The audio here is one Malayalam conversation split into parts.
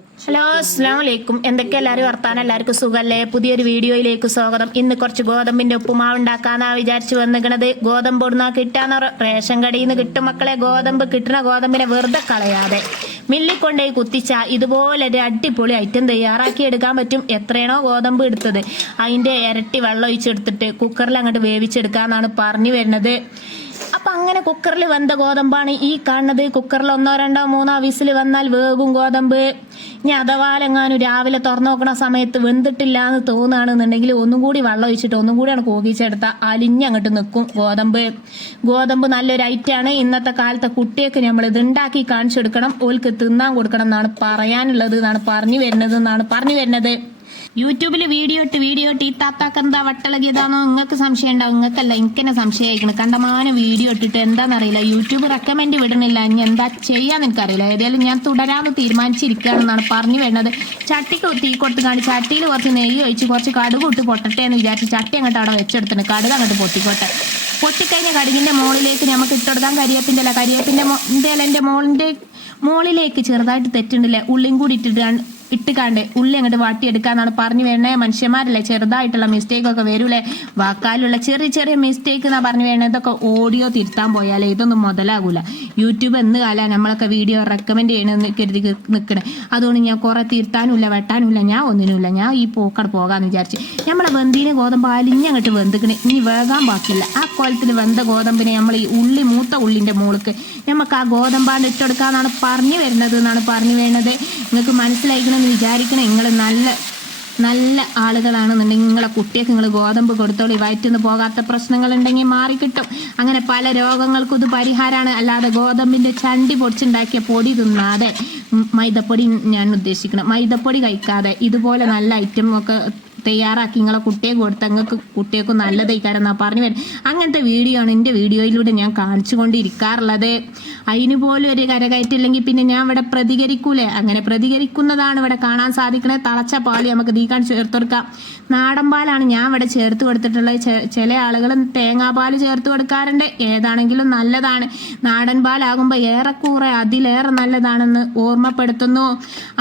ഹലോ അസ്സാം വലൈക്കും എന്തൊക്കെ എല്ലാവരും വർത്താനം? എല്ലാവർക്കും സുഖമല്ലേ പുതിയൊരു വീഡിയോയിലേക്ക് സ്വാഗതം. ഇന്ന് കുറച്ച് ഗോതമ്പിന്റെ ഉപ്പുമാവ് ഉണ്ടാക്കാന്നാ വിചാരിച്ചു വന്നിക്കണത്. ഗോതമ്പ് ഇടുന്ന കിട്ടാന്ന് റേഷൻ കടയിൽ നിന്ന് കിട്ടും മക്കളെ. ഗോതമ്പ് കിട്ടുന്ന ഗോതമ്പിനെ വെറുതെ കളയാതെ. മില്ലിൽ കൊണ്ടുപോയി കുത്തിച്ച ഇതുപോലെ ഒരു അടിപൊളി ഐറ്റം തയ്യാറാക്കി എടുക്കാൻ പറ്റും. എത്രയാണോ ഗോതമ്പ് എടുത്തത്. അതിന്റെ ഇരട്ടി വെള്ളം ഒഴിച്ചെടുത്തിട്ട് കുക്കറിൽ അങ്ങോട്ട് വേവിച്ചെടുക്കാന്നാണ് പറഞ്ഞു വരുന്നത്. അപ്പൊ അങ്ങനെ കുക്കറിൽ വെന്ത ഗോതമ്പാണ് ഈ കാണുന്നത്. കുക്കറിൽ ഒന്നോ രണ്ടോ മൂന്നോ വിസിൽ വന്നാൽ വേകും ഗോതമ്പ്. ഇനി അഥവാലെങ്ങാനും രാവിലെ തുറന്നു നോക്കണ സമയത്ത് വെന്തിട്ടില്ല എന്ന് തോന്നുകയാണെന്നുണ്ടെങ്കിൽ ഒന്നും കൂടി വെള്ളം ഒഴിച്ചിട്ട് ഒന്നും കൂടിയാണ് കോകിച്ചെടുത്ത അലിഞ്ഞങ്ങോട്ട് നിൽക്കും ഗോതമ്പ്. ഗോതമ്പ് നല്ലൊരു ഐറ്റാണ് ഇന്നത്തെ കാലത്തെ കുട്ടിയൊക്കെ നമ്മൾ ഇത് ഉണ്ടാക്കി കാണിച്ചു കൊടുക്കണം ഓൽക്ക് തിന്നാൻ കൊടുക്കണം എന്നാണ് പറയാനുള്ളത് എന്നാണ് പറഞ്ഞു വരുന്നത് എന്നാണ് പറഞ്ഞു വരുന്നത്. യൂട്യൂബിൽ വീഡിയോ ഇട്ട് വീഡിയോ ഇട്ട് ഈ താത്താക്ക് എന്താ വട്ടളകിയതാണോ നിങ്ങൾക്ക് സംശയം ഉണ്ടാവും. നിങ്ങൾക്കല്ല എനിക്കെന്നെ സംശയമായിരിക്കണം കണ്ടമാനം വീഡിയോ ഇട്ടിട്ട് എന്താണെന്നറിയില്ല യൂട്യൂബ് റെക്കമെൻഡ് വിടണില്ല ഇനി എന്താ ചെയ്യാന്ന് എനിക്കറിയില്ല. ഏതായാലും ഞാൻ തുടരാമെന്ന് തീരുമാനിച്ചിരിക്കുകയാണെന്നാണ് പറഞ്ഞു വരുന്നത്. ചട്ടിക്ക് തീ കൊടുത്ത് കാണി ചട്ടിയിൽ കുറച്ച് നെയ്യ് ഒഴിച്ച് കുറച്ച് കടുക് ഇട്ട് പൊട്ടട്ടെ എന്ന് വിചാരിച്ച് ചട്ടി അങ്ങോട്ട് അവിടെ വെച്ചെടുത്തിന് കടുക് അങ്ങോട്ട് പൊട്ടിക്കോട്ടെ. പൊട്ടിക്കഴിഞ്ഞ കടുകിന്റെ മുകളിലേക്ക് നമുക്ക് ഇട്ടെടുക്കാൻ കരിയേപ്പിന്റെ ഇല. കരിയേപ്പിന്റെ എന്റെ മോളിന്റെ മുകളിലേക്ക് ചെറുതായിട്ട് തെറ്റുണ്ടല്ലേ. ഉള്ളിയും കൂടി ഇട്ടിട്ട് ഇട്ടുകാണ്ട് ഉള്ളി അങ്ങോട്ട് വാട്ടിയെടുക്കാന്നാണ് പറഞ്ഞു വേണേ മനുഷ്യന്മാരല്ലേ ചെറുതായിട്ടുള്ള മിസ്റ്റേക്ക് ഒക്കെ വരൂലേ? വാക്കാലുള്ള ചെറിയ ചെറിയ മിസ്റ്റേക്ക് എന്നാ പറഞ്ഞു വേണേ ഇതൊക്കെ ഓഡിയോ തിരുത്താൻ പോയാലേ ഇതൊന്നും മുതലാകൂല. യൂട്യൂബ് എന്ന് കാലാ നമ്മളൊക്കെ വീഡിയോ റെക്കമെൻഡ് ചെയ്യണമെന്ന് കരുതി നിൽക്കണേ അതുകൊണ്ട് ഞാൻ കുറെ തിരുത്താനുമില്ല വെട്ടാനുമില്ല ഞാൻ ഒന്നിനുമില്ല ഞാൻ ഈ പോക്കട പോകാന്ന് വിചാരിച്ചു നമ്മളെ വെന്തിന് ഗോതമ്പ് അലിഞ്ഞങ്ങോട്ട് വെന്തിക്കണേ. ഇനി വേകാൻ ബാക്കിയില്ല. ആ കോലത്തിൽ വെന്ത ഗോതമ്പിനെ നമ്മൾ ഈ ഉള്ളി മൂത്ത ഉള്ളിന്റെ മുകൾക്ക് നമുക്ക് ആ ഗോതമ്പാണ്ട് ഇട്ടെടുക്കാന്നാണ് പറഞ്ഞു വരുന്നത് എന്നാണ് പറഞ്ഞു വരുന്നത് നിങ്ങൾക്ക് മനസ്സിലായിക്കണമെന്ന് വിചാരിക്കണം. നിങ്ങൾ നല്ല നല്ല ആളുകളാണെന്നുണ്ടെങ്കിൽ നിങ്ങളെ കുട്ടിയൊക്കെ നിങ്ങൾ ഗോതമ്പ് കൊടുത്തോളി വയറ്റിന്ന് പോകാത്ത പ്രശ്നങ്ങൾ ഉണ്ടെങ്കിൽ മാറിക്കിട്ടും. അങ്ങനെ പല രോഗങ്ങൾക്കും ഇത് പരിഹാരമാണ് അല്ലാതെ ഗോതമ്പിന്റെ ചണ്ടി പൊടിച്ചുണ്ടാക്കിയ പൊടി തിന്നാതെ മൈദപ്പൊടി ഞാൻ ഉദ്ദേശിക്കണം. മൈദപ്പൊടി കഴിക്കാതെ ഇതുപോലെ നല്ല ഐറ്റം ഒക്കെ തയ്യാറാക്കി. നിങ്ങളെ കുട്ടിയെ കൊടുത്ത് നിങ്ങൾക്ക് കുട്ടികൾക്ക് നല്ലതായിക്കാരം എന്നാ പറഞ്ഞു വരും അങ്ങനത്തെ വീഡിയോ ആണ് എന്റെ വീഡിയോയിലൂടെ ഞാൻ കാണിച്ചു കൊണ്ടിരിക്കാറുള്ളത്. അതിന് പോലും ഒരു കരകയറ്റില്ലെങ്കിൽ പിന്നെ ഞാൻ ഇവിടെ പ്രതികരിക്കൂലേ? അങ്ങനെ പ്രതികരിക്കുന്നതാണ് ഇവിടെ കാണാൻ സാധിക്കുന്നത്. തളച്ച പാൽ നമുക്ക് തീക്കാൻ ചേർത്ത് കൊടുക്കാം. നാടൻ പാലാണ് ഞാൻ ഇവിടെ ചേർത്ത് കൊടുത്തിട്ടുള്ളത്. ചില ആളുകൾ തേങ്ങാപ്പാൽ ചേർത്ത് കൊടുക്കാറുണ്ട്. ഏതാണെങ്കിലും നല്ലതാണ്. നാടൻ പാലാകുമ്പോൾ ഏറെക്കൂറെ അതിലേറെ നല്ലതാണെന്ന് ഓർമ്മപ്പെടുത്തുന്നു.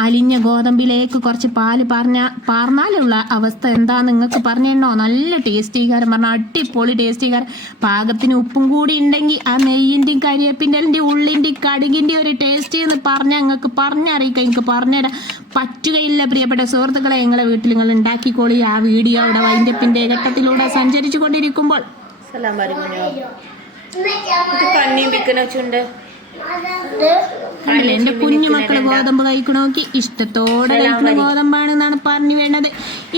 അലിഞ്ഞ ഗോതമ്പിലേക്ക് കുറച്ച് പാൽ പറഞ്ഞ പാർന്നാലുള്ള അവസ്ഥ എന്താ നിങ്ങൾക്ക് പറഞ്ഞോ നല്ല ടേസ്റ്റിക്കാരൻ പറഞ്ഞാൽ അടിപൊളി ടേസ്റ്റിക്കാരൻ പാകത്തിന് ഉപ്പും കൂടി ഉണ്ടെങ്കിൽ ആ നെയ്യിന്റെയും കരിയേപ്പിന്റെ ഉള്ളിന്റെയും കടുകിന്റെ ഒരു ടേസ്റ്റ് എന്ന് പറഞ്ഞാൽ നിങ്ങൾക്ക് പറഞ്ഞറിയിക്കാം. എനിക്ക് പറഞ്ഞുതരാം പറ്റുകയില്ല പ്രിയപ്പെട്ട സുഹൃത്തുക്കളെ. നിങ്ങളെ വീട്ടിൽ നിങ്ങൾ ഉണ്ടാക്കിക്കോളി ആ വീഡിയോ അവിടെ വൈൻഡപ്പിന്റെ ഘട്ടത്തിലൂടെ സഞ്ചരിച്ചു കൊണ്ടിരിക്കുമ്പോൾ സലാം പറഞ്ഞു ഇത് കണ്ണിയും പിക്കനെ വെച്ചുണ്ട് കണ്ടില്ലേ എന്റെ കുഞ്ഞു മക്കൾ ഗോതമ്പ് കഴിക്കണോക്കി ഇഷ്ടത്തോടെ കഴിക്കുന്ന ഗോതമ്പാണ് എന്നാണ് പറഞ്ഞു വേണ്ടത്.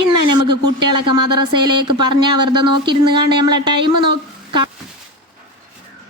ഇന്ന് നമുക്ക് കുട്ടികളൊക്കെ മദ്രസയിലേക്ക് പറഞ്ഞാൽ വെറുതെ നോക്കിയിരുന്ന് കാണാൻ നമ്മളെ ടൈം നോക്കാം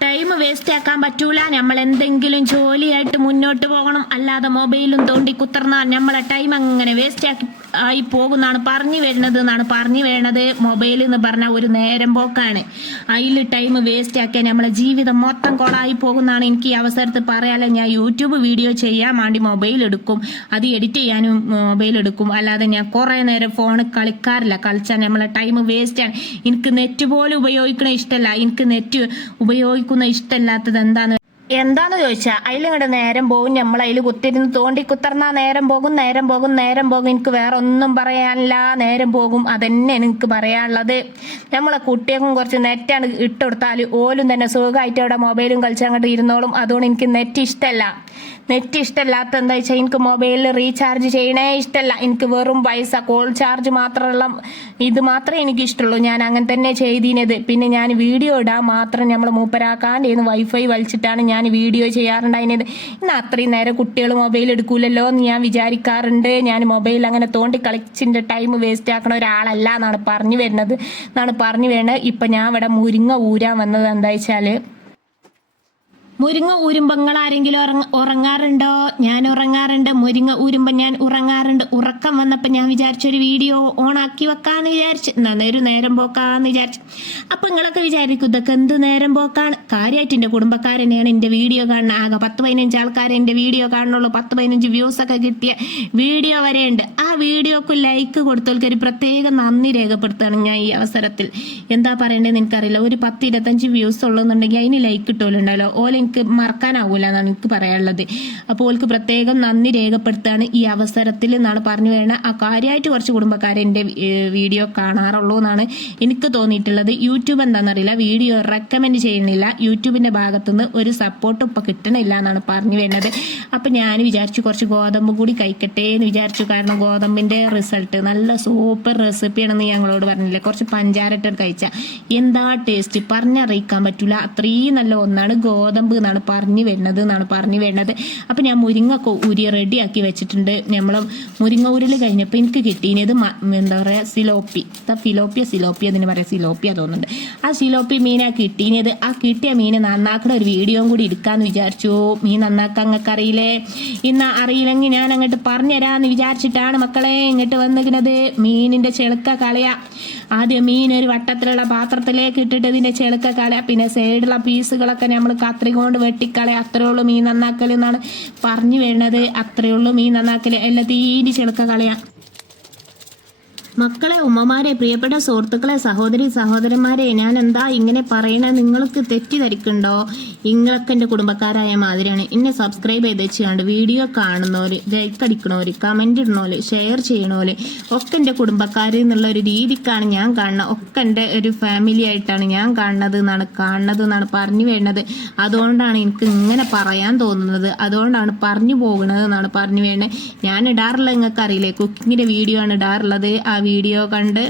ടൈം വേസ്റ്റ് ആക്കാൻ പറ്റൂല. നമ്മൾ എന്തെങ്കിലും ജോലിയായിട്ട് മുന്നോട്ട് പോകണം. അല്ലാതെ മൊബൈലും തോണ്ടി കുത്തർന്നാൽ നമ്മളെ ടൈം അങ്ങനെ വേസ്റ്റ് ആക്കി ആയി പോകുന്നതാണ് പറഞ്ഞു വരുന്നത് എന്നാണ് പറഞ്ഞു വരണത്. മൊബൈൽ എന്ന് പറഞ്ഞാൽ ഒരു നേരം പോക്കാണ്. അതിൽ ടൈം വേസ്റ്റ് ആക്കിയാൽ നമ്മളെ ജീവിതം മൊത്തം കൊളായി പോകുന്നതാണ് എനിക്ക് ഈ അവസരത്തിൽ പറയാലോ ഞാൻ യൂട്യൂബ് വീഡിയോ ചെയ്യാൻ വേണ്ടി മൊബൈൽ എടുക്കും. അത് എഡിറ്റ് ചെയ്യാനും മൊബൈൽ എടുക്കും. അല്ലാതെ ഞാൻ കുറേ നേരം ഫോൺ കളിക്കാറില്ല. കളിച്ചാൽ നമ്മളെ ടൈം വേസ്റ്റ് ആണ്. എനിക്ക് നെറ്റ് പോലും ഉപയോഗിക്കണ ഇഷ്ടമല്ല എനിക്ക് നെറ്റ് ഉപയോഗിക്കുന്ന ഇഷ്ടമല്ലാത്തത് എന്താന്ന് എന്താന്ന് ചോദിച്ചാ അതിലിങ്ങോട്ട് നേരം പോകും നമ്മൾ അതിൽ കുത്തിരുന്ന് തോണ്ടി കുത്തർന്നാ നേരം പോകും നേരം പോകും നേരം പോകും എനിക്ക് വേറെ ഒന്നും പറയാനില്ല നേരം പോകും അതന്നെ എനിക്ക് പറയാനുള്ളത്. നമ്മളെ കുട്ടികൾക്കും കുറച്ച് നെറ്റാണ് ഇട്ട് കൊടുത്താൽ ഓലും തന്നെ സുഖമായിട്ട് അവിടെ മൊബൈലും കളിച്ച് അങ്ങോട്ട് ഇരുന്നോളും. അതുകൊണ്ട് എനിക്ക് നെറ്റ് ഇഷ്ടമല്ല നെറ്റ് ഇഷ്ടമല്ലാത്ത എന്താ വെച്ചാൽ എനിക്ക് മൊബൈലിൽ റീചാർജ് ചെയ്യണേ ഇഷ്ടമല്ല എനിക്ക് വെറും പൈസ കോൾ ചാർജ് മാത്രമുള്ള ഇത് മാത്രമേ എനിക്ക് ഇഷ്ടമുള്ളൂ. ഞാൻ അങ്ങനെ തന്നെ ചെയ്തിനത്. പിന്നെ ഞാൻ വീഡിയോ ഇടാൻ മാത്രം നമ്മൾ മൂപ്പരാക്കാന്റെ വൈഫൈ വലിച്ചിട്ടാണ് ഞാൻ വീഡിയോ ചെയ്യാറുണ്ടായിരുന്നത് ഇന്ന് അത്രയും നേരം കുട്ടികൾ മൊബൈൽ എടുക്കൂലല്ലോ എന്ന് ഞാൻ വിചാരിക്കാറുണ്ട്. ഞാൻ മൊബൈൽ അങ്ങനെ തോണ്ടി കളിച്ചിന്റെ ടൈം വേസ്റ്റ് ആക്കണ ഒരാളല്ല എന്നാണ് പറഞ്ഞു വരുന്നത്. എന്നാണ് പറഞ്ഞു വരുന്നത്. ഇപ്പം ഞാൻ ഇവിടെ മുരിങ്ങ ഊരാൻ വന്നത് എന്താ വെച്ചാൽ മുരിങ്ങ ഊരുമ്പോൾ നിങ്ങൾ ആരെങ്കിലും ഉറങ്ങ ഉറങ്ങാറുണ്ടോ? ഞാൻ ഉറങ്ങാറുണ്ട്. മുരിങ്ങ ഊരുമ്പോൾ ഞാൻ ഉറങ്ങാറുണ്ട്. ഉറക്കം വന്നപ്പോൾ ഞാൻ വിചാരിച്ചൊരു വീഡിയോ ഓണാക്കി വെക്കാന്ന് വിചാരിച്ചു. നന്നൊരു നേരം പോക്കാന്ന് വിചാരിച്ചു. അപ്പം നിങ്ങളൊക്കെ വിചാരിക്കും ഇതൊക്കെ എന്ത് നേരം പോക്കാണ്? കാര്യമായിട്ട് എന്റെ കുടുംബക്കാരനെയാണ് എന്റെ വീഡിയോ കാണുന്നത്. ആകെ പത്ത് പതിനഞ്ച് ആൾക്കാർ എന്റെ വീഡിയോ കാണുന്നുള്ളൂ. പത്ത് പതിനഞ്ച് വ്യൂസ് ഒക്കെ കിട്ടിയ വീഡിയോ വരെയുണ്ട് ആ വീഡിയോക്ക് ലൈക്ക് കൊടുത്തവർക്ക് ഒരു പ്രത്യേക നന്ദി രേഖപ്പെടുത്തുകയാണ് ഞാൻ ഈ അവസരത്തിൽ. എന്താ പറയേണ്ടതെന്ന് എനിക്കറിയില്ല. ഒരു പത്ത് ഇരുപത്തഞ്ച് വ്യൂസ് ഉള്ളതെന്നുണ്ടെങ്കിൽ അതിന് ലൈക്ക് കിട്ടുമല്ലോ ഓല എനിക്ക് മറക്കാനാവില്ല മറക്കാനാവൂല എന്നാണ് എനിക്ക് പറയാനുള്ളത്. അപ്പോൾ ഓൾക്ക് പ്രത്യേകം നന്ദി രേഖപ്പെടുത്താണ് ഈ അവസരത്തിൽ എന്നാണ് പറഞ്ഞു വേണ ആ കാര്യമായിട്ട് കുറച്ച് കുടുംബക്കാരെ എന്റെ വീഡിയോ കാണാറുള്ളൂ എന്നാണ് എനിക്ക് തോന്നിയിട്ടുള്ളത്. യൂട്യൂബ് എന്താണെന്നറിയില്ല. വീഡിയോ റെക്കമെൻഡ് ചെയ്യുന്നില്ല. യൂട്യൂബിന്റെ ഭാഗത്തുനിന്ന് ഒരു സപ്പോർട്ട് ഇപ്പം കിട്ടണില്ല എന്നാണ് പറഞ്ഞു വരുന്നത്. അപ്പോൾ ഞാൻ വിചാരിച്ചു കുറച്ച് ഗോതമ്പ് കൂടി കഴിക്കട്ടെ എന്ന് വിചാരിച്ചു. കാരണം ഗോതമ്പിന്റെ റിസൾട്ട് നല്ല സൂപ്പർ റെസിപ്പിയാണെന്ന് ഞങ്ങളോട് പറഞ്ഞില്ലേ. കുറച്ച് പഞ്ചാരട്ടൻ കഴിച്ചാൽ എന്താ ടേസ്റ്റ്? പറഞ്ഞറിയിക്കാൻ പറ്റില്ല അത്രയും നല്ല ഒന്നാണ് ഗോതമ്പ് എന്നാണ് പറഞ്ഞു വരുന്നത് എന്നാണ് പറഞ്ഞു വരുന്നത്. അപ്പം ഞാൻ മുരിങ്ങ ഉരി റെഡിയാക്കി വെച്ചിട്ടുണ്ട്. നമ്മൾ മുരിങ്ങ ഉരുൾ കഴിഞ്ഞപ്പോൾ എനിക്ക് കിട്ടിയത് എന്താ പറയുക സിലോപ്പി. ഫിലോപ്പിയ സിലോപ്പിയ അതിന് പറയാം സിലോപ്പിയ തോന്നുന്നുണ്ട്. ആ സിലോപ്പി മീനാ കിട്ടിയത് ആ കിട്ടിയ മീൻ നന്നാക്കുന്ന ഒരു വീഡിയോയും കൂടി എടുക്കാമെന്ന് വിചാരിച്ചു. മീൻ നന്നാക്കാൻ നിങ്ങൾക്ക് അറിയില്ലേ? ഇന്ന് അറിയില്ലെങ്കിൽ ഞാൻ അങ്ങോട്ട് പറഞ്ഞുതരാമെന്ന് വിചാരിച്ചിട്ടാണ് മക്കളെ ഇങ്ങോട്ട് വന്നിരിക്കുന്നത്. മീനിന്റെ ചെളുക്ക കളയാ. ആദ്യം മീൻ ഒരു വട്ടത്തിലുള്ള പാത്രത്തിലേക്ക് ഇട്ടിട്ട് ഇതിന്റെ ചെളുക്ക കളയുക പിന്നെ സൈഡിലുള്ള പീസുകളൊക്കെ നമ്മൾ കത്രി കൊണ്ട് വെട്ടിക്കളയുക അത്രേ ഉള്ളൂ മീൻ നന്നാക്കൽ എന്നാണ് പറഞ്ഞു വരുന്നത്. അത്രേ ഉള്ളൂ മീൻ നന്നാക്കൽ എല്ലാം തീരി ചെളുക്ക കളയാ. മക്കളെ ഉമ്മമാരെ പ്രിയപ്പെട്ട സുഹൃത്തുക്കളെ സഹോദരി സഹോദരന്മാരെ ഞാൻ എന്താ ഇങ്ങനെ പറയണ? നിങ്ങൾക്ക് തെറ്റിദ്ധരിക്കുന്നുണ്ടോ? നിങ്ങളൊക്കെ എന്റെ കുടുംബക്കാരായ മാതിരിയാണ്. എന്നെ സബ്സ്ക്രൈബ് ചെയ്ത് വെച്ചുകൊണ്ട് വീഡിയോ കാണുന്നവര് ലൈക്ക് അടിക്കണവർ കമന്റ് ഇടണോൽ ഷെയർ ചെയ്യണോൽ ഒക്കെ എന്റെ കുടുംബക്കാർ എന്നുള്ള ഒരു രീതിക്കാണ് ഞാൻ കാണുന്നത്. ഒക്കെ എന്റെ ഒരു ഫാമിലി ആയിട്ടാണ് ഞാൻ കാണുന്നത് എന്നാണ് കാണുന്നത് എന്നാണ് പറഞ്ഞു വരുന്നത്. അതുകൊണ്ടാണ് എനിക്ക് ഇങ്ങനെ പറയാൻ തോന്നുന്നത്. അതുകൊണ്ടാണ് പറഞ്ഞു പോകുന്നത് എന്നാണ് പറഞ്ഞു വേണ്ടത് ഞാൻ ഇടാറുള്ളത് നിങ്ങൾക്ക് അറിയില്ലേ? കുക്കിങ്ങിന്റെ വീഡിയോ ആണ് ഇടാറുള്ളത്. ആ വീഡിയോ കണ്ട്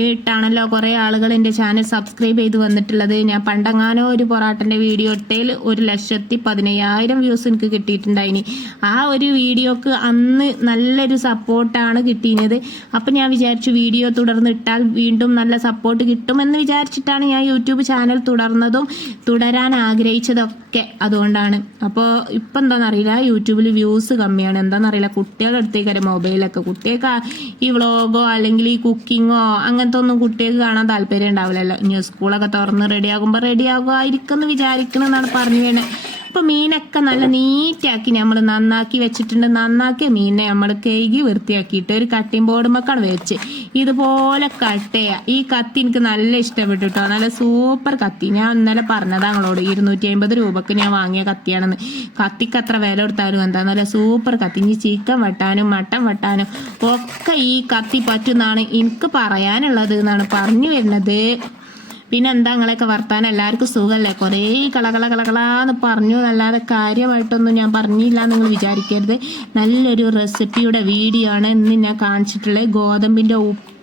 ഇട്ടാണല്ലോ കുറേ ആളുകൾ എന്റെ ചാനൽ സബ്സ്ക്രൈബ് ചെയ്ത് വന്നിട്ടുള്ളത്. ഞാൻ പണ്ടങ്ങാനോ ഒരു പൊറാട്ടന്റെ വീഡിയോ ഇട്ടേൽ ഒരു ലക്ഷത്തി പതിനയ്യായിരം വ്യൂസ് എനിക്ക് കിട്ടിയിട്ടുണ്ടായിനി. ആ ഒരു വീഡിയോക്ക് അന്ന് നല്ലൊരു സപ്പോർട്ടാണ് കിട്ടിയത് അപ്പം ഞാൻ വിചാരിച്ചു വീഡിയോ തുടർന്ന് ഇട്ടാൽ വീണ്ടും നല്ല സപ്പോർട്ട് കിട്ടുമെന്ന് വിചാരിച്ചിട്ടാണ് ഞാൻ യൂട്യൂബ് ചാനൽ തുടർന്നതും തുടരാൻ ആഗ്രഹിച്ചതൊക്കെ അതുകൊണ്ടാണ്. അപ്പോൾ ഇപ്പം എന്താണെന്നറിയില്ല യൂട്യൂബിൽ വ്യൂസ് കമ്മിയാണ്. എന്താണെന്നറിയില്ല കുട്ടികളുടെ അടുത്തേക്ക് മൊബൈലൊക്കെ കുട്ടികൾക്ക് ഈ വ്ളോഗോ അല്ലെങ്കിൽ ഈ കുക്കിങ്ങോ അങ്ങനത്തെ ഒന്നും കുട്ടികൾക്ക് കാണാൻ താല്പര്യം ഉണ്ടാവില്ലല്ലോ. ഇനി സ്കൂളൊക്കെ തുറന്ന് റെഡിയാകുമ്പോൾ റെഡിയാകുമായിരിക്കും എന്ന് വിചാരിക്കണം എന്നാണ് പറഞ്ഞു വേണേ ഇപ്പൊ മീനൊക്കെ നല്ല നീറ്റാക്കി നമ്മൾ നന്നാക്കി വെച്ചിട്ടുണ്ട്. നന്നാക്കിയ മീനെ നമ്മൾ കഴുകി വൃത്തിയാക്കിയിട്ട് ഒരു കട്ടിംഗ് മക്കാണ് വെച്ച്. ഇതുപോലെ കട്ട് ഈ കത്തി എനിക്ക് നല്ല ഇഷ്ടപ്പെട്ടു കേട്ടോ നല്ല സൂപ്പർ കത്തി. ഞാൻ ഇന്നലെ പറഞ്ഞതാണ് നിങ്ങളോട്. ഇരുന്നൂറ്റി അമ്പത് രൂപക്ക് ഞാൻ വാങ്ങിയ കത്തിയാണെന്ന്. കത്തിക്ക് അത്ര വില കൊടുത്താലും എന്താ? നല്ല സൂപ്പർ കത്തി. ഇനി ചിക്കൻ വെട്ടാനും മട്ടൻ വെട്ടാനും ഒക്കെ ഈ കത്തി പറ്റുന്നാണ് എനിക്ക് പറയാനുള്ളത് എന്നാണ് പറഞ്ഞു വരുന്നത്. പിന്നെ എന്താ നിങ്ങളെയൊക്കെ വർത്താനം? എല്ലാവർക്കും സുഖമല്ലേ കുറേ കളകള കളകളാന്ന് പറഞ്ഞു. അല്ലാതെ കാര്യമായിട്ടൊന്നും ഞാൻ പറഞ്ഞില്ല നിങ്ങൾ വിചാരിക്കരുത്. നല്ലൊരു റെസിപ്പിയുടെ വീഡിയോ ആണ് ഇന്ന് ഞാൻ കാണിച്ചിട്ടുള്ളത്. ഗോതമ്പിന്റെ ഉപ്പ്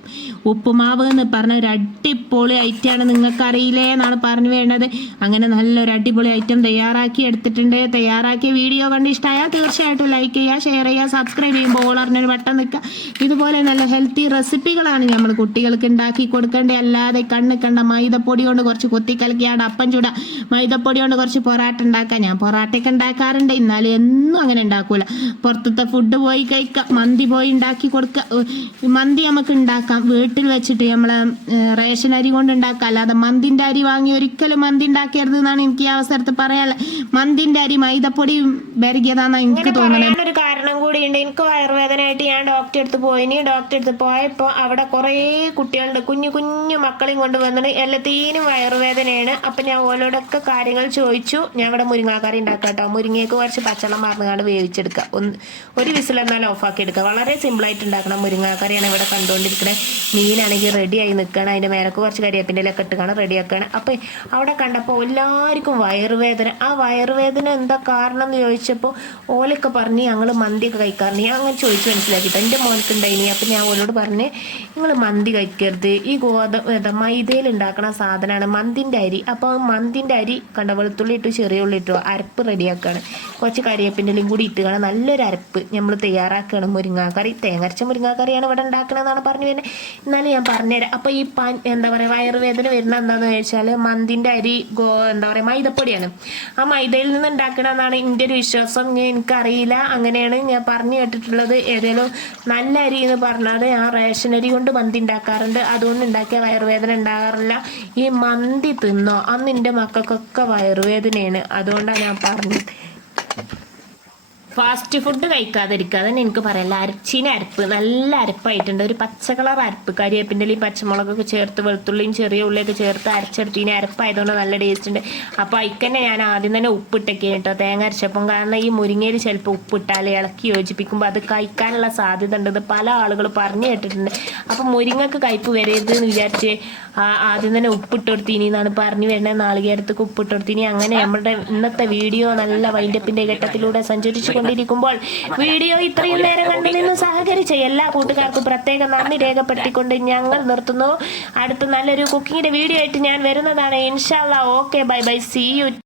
ഉപ്പുമാവ് എന്ന് പറഞ്ഞ ഒരു അടിപൊളി ഐറ്റമാണ് നിങ്ങൾക്ക് അറിയില്ലേ എന്നാണ് പറഞ്ഞു വേണ്ടത്. അങ്ങനെ നല്ലൊരു അടിപൊളി ഐറ്റം തയ്യാറാക്കി എടുത്തിട്ടുണ്ട്. തയ്യാറാക്കിയ വീഡിയോ കണ്ട് ഇഷ്ടമായാൽ തീർച്ചയായിട്ടും ലൈക്ക് ചെയ്യുക ഷെയർ ചെയ്യുക സബ്സ്ക്രൈബ് ചെയ്യുമ്പോൾ ഓളറിനൊരു വട്ടം നിൽക്കുക. ഇതുപോലെ നല്ല ഹെൽത്തി റെസിപ്പികളാണ് നമ്മൾ കുട്ടികൾക്ക് ഉണ്ടാക്കി കൊടുക്കേണ്ടത്. അല്ലാതെ കണ്ണ് കണ്ട മൈദപ്പൊടി കൊണ്ട് കുറച്ച് കൊത്തി കലക്കിയാണ്ട് അപ്പം ചൂട. മൈദപ്പൊടി കൊണ്ട് കുറച്ച് പൊറാട്ട ഉണ്ടാക്കാം. ഞാൻ പൊറാട്ടയൊക്കെ ഉണ്ടാക്കാറുണ്ട്. എന്നാലും എന്നും അങ്ങനെ ഉണ്ടാക്കൂല. പുറത്തത്തെ ഫുഡ് പോയി കഴിക്കാം. മന്തി പോയി ഉണ്ടാക്കി കൊടുക്കുക മന്തി നമുക്ക് ഉണ്ടാക്കാം. വീട്ടിൽ വെച്ചിട്ട് നമ്മളെ ഏഹ് റേഷൻ അരി കൊണ്ട് ഉണ്ടാക്കാം അല്ലാതെ മന്തിന്റെ അരി വാങ്ങി ഒരിക്കലും മന്തി ഉണ്ടാക്കരുത് എന്നാണ് എനിക്ക് ഈ അവസരത്തിൽ പറയാനുള്ളത്. മന്തിന്റെ അരി മൈദപ്പൊടി ബെരകിയതാണെന്നാണ് എനിക്ക് തോന്നുന്നത്. ഒരു കാരണം കൂടിയുണ്ട്. എനിക്ക് വയറുവേദനയായിട്ട് ഞാൻ ഡോക്ടറെ അടുത്ത് പോയിനി ഡോക്ടറെ അടുത്ത് പോയപ്പോൾ അവിടെ കുറേ കുട്ടികളുണ്ട്. കുഞ്ഞു കുഞ്ഞു മക്കളെയും കൊണ്ട് വന്നിട്ട് എല്ലാത്തിനും വയറുവേദനയാണ്. അപ്പം ഞാൻ ഓരോടൊക്കെ കാര്യങ്ങൾ ചോദിച്ചു. ഞാൻ ഇവിടെ മുരിങ്ങാക്കറി ഉണ്ടാക്കാം കേട്ടോ. മുരിങ്ങയ്ക്ക് കുറച്ച് പച്ചളം മറന്നുകൊണ്ട് വേവിച്ചെടുക്കുക. ഒന്ന് ഒരു വിസിൽ എന്നാൽ ഓഫാക്കി എടുക്കുക. വളരെ സിമ്പിളായിട്ട് ഉണ്ടാക്കണം മുരിങ്ങാക്കറിയാണ് ഇവിടെ കണ്ടുകൊണ്ടിരിക്കുന്നത് മീനാണെങ്കിൽ റെഡിയായി നിൽക്കണം. അതിന്റെ മേലക്ക് കുറച്ച് കരിയേപ്പിന്റെ കാണാം റെഡി റെഡിയാക്കുകയാണ് അപ്പം അവിടെ കണ്ടപ്പോൾ എല്ലാവർക്കും വയറുവേദന. ആ വയറുവേദന എന്താ കാരണം എന്ന് ചോദിച്ചപ്പോൾ ഓലൊക്കെ പറഞ്ഞ് ഞങ്ങൾ മന്തിയൊക്കെ കഴിക്കാറുണ്ട്. ഞാൻ അങ്ങനെ ചോദിച്ച് മനസ്സിലാക്കിയിട്ട് എന്റെ മോനക്ക് ഉണ്ടായിനി അപ്പം ഞാൻ ഓലോട് പറഞ്ഞ് നിങ്ങൾ മന്തി കഴിക്കരുത്. ഈ ഗോതമ്പ് മൈദയിൽ ഉണ്ടാക്കണ സാധനമാണ് മന്തിന്റെ അരി. അപ്പോൾ മന്തിന്റെ അരി കണ്ട വെളുത്തുള്ളി ഇട്ടു ചെറിയ ഉള്ളി ഇട്ടു അരപ്പ് റെഡിയാക്കുകയാണ് കുറച്ച് കരിയപ്പിന്റെയും കൂടി ഇട്ടുകയാണ് നല്ലൊരു അരപ്പ് നമ്മൾ തയ്യാറാക്കുകയാണ്. മുരിങ്ങാക്കറി തേങ്ങരച്ച മുരിങ്ങാക്കറിയാണ് ഇവിടെ ഉണ്ടാക്കണമെന്നാണ് പറഞ്ഞു വരുന്നത്. എന്നാലും ഞാൻ പറഞ്ഞുതരാം അപ്പോൾ ഈ പാൻ എന്താ പറയുക വയറുവേദന വരുന്ന എന്താണെന്ന് വെച്ചാൽ മന്തിന്റെ അരി ഗോ എന്താ പറയുക മൈദപ്പൊടിയാണ്. ആ മൈദയിൽ നിന്ന് ഉണ്ടാക്കണമെന്നാണ് എന്റെ ഒരു വിശ്വാസം. ഞാൻ എനിക്കറിയില്ല. അങ്ങനെയാണ് ഞാൻ പറഞ്ഞു കേട്ടിട്ടുള്ളത്. ഏതെങ്കിലും നല്ല അരി എന്ന് പറഞ്ഞാൽ ആ റേഷൻ അരി കൊണ്ട് മന്തി ഉണ്ടാക്കാറുണ്ട്. അതുകൊണ്ട് ഉണ്ടാക്കിയ വയറുവേദന ഉണ്ടാകാറില്ല. ഈ മന്തി തിന്നോ? അന്ന് എന്റെ മക്കൾക്കൊക്കെ വയറുവേദനയാണ്. അതുകൊണ്ടാണ് ഞാൻ പറഞ്ഞത്. ഫാസ്റ്റ് ഫുഡ് കഴിക്കാതിരിക്കുക അതന്നെ എനിക്ക് പറയാം. അരച്ചിന് അരപ്പ് നല്ല അരപ്പായിട്ടുണ്ട്. ഒരു പച്ച കളർ അരപ്പ്. കരിവേപ്പിന്റെ ഈ പച്ചമുളകൊക്കെ ചേർത്ത് വെളുത്തുള്ളിയും ചെറിയ ഉള്ളിയൊക്കെ ചേർത്ത് അരച്ചെടുത്തിന് അരപ്പായതുകൊണ്ട് നല്ല ടേസ്റ്റ് ഉണ്ട്. അപ്പോൾ അതിക്കന്നെ ഞാൻ ആദ്യം തന്നെ ഉപ്പിട്ടൊക്കെ കേട്ടോ തേങ്ങ അരച്ചപ്പം കാരണം ഈ മുരിങ്ങയിൽ ചിലപ്പോൾ ഉപ്പിട്ടാൽ ഇളക്കി യോജിപ്പിക്കുമ്പോൾ അത് കഴിക്കാനുള്ള സാധ്യത ഉണ്ട്. ഇത് പല ആളുകൾ പറഞ്ഞു കേട്ടിട്ടുണ്ട്. അപ്പോൾ മുരിങ്ങക്ക് കയ്പ് വരരുത് എന്ന് വിചാരിച്ച് ആദ്യം തന്നെ ഉപ്പിട്ടെടുത്ത് ഇനി എന്നാണ് പറഞ്ഞു വരുന്നത് നാളികേരത്തേക്ക് ഉപ്പിട്ടെടുത്ത് ഇനി അങ്ങനെ നമ്മുടെ ഇന്നത്തെ വീഡിയോ നല്ല വൈൻഡപ്പിന്റെ ഘട്ടത്തിലൂടെ സഞ്ചരിച്ചു കൊണ്ടിരിക്കുമ്പോൾ വീഡിയോ ഇത്രയും നേരം കണ്ടു നിന്ന് സഹകരിച്ച എല്ലാ കൂട്ടുകാർക്കും പ്രത്യേകം നന്ദി രേഖപ്പെടുത്തിക്കൊണ്ട് ഞങ്ങൾ നിർത്തുന്നു. അടുത്ത നല്ലൊരു കുക്കിങ്ങിന്റെ വീഡിയോ ആയിട്ട് ഞാൻ വരുന്നതാണ്. ഇൻഷാല്ല okay bye bye see you